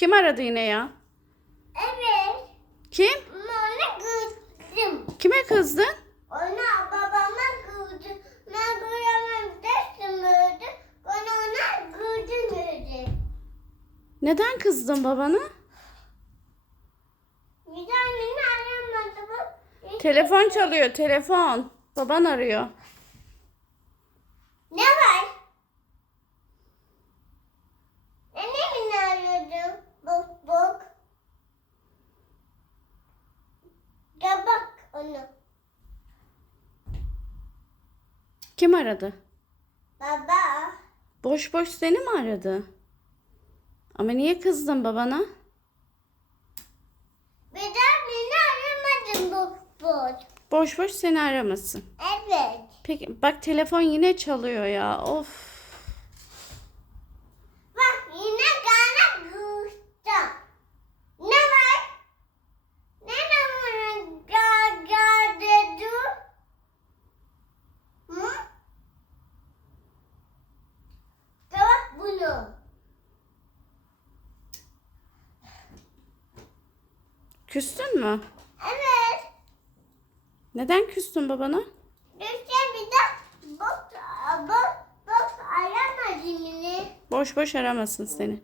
Kim aradı yine ya? Evet. Kim? Ona kızdım. Kime kızdın? Ona babama kızdım. Ben kıyamam dersim öldü. Bana ona kızdım öldü. Neden kızdın babana? Bir tane aramadı bu. Telefon çalıyor telefon. Baban arıyor. Ne ne arıyordum? Bok bok. Gel bak onu. Kim aradı? Baba. Boş boş seni mi aradı? Ama niye kızdın babana? Bir daha beni aramadın bok bok. Boş boş seni aramasın. Evet. Peki bak telefon yine çalıyor ya. Of. Bak yine kana kızdım. Ne var? Ne numara gel gel dedi? Hı? Gel bak bunu. Küstün mü? Evet. Neden küstün babana? Düşse bir de bok bok bok aramadın beni. Boş boş aramasın seni.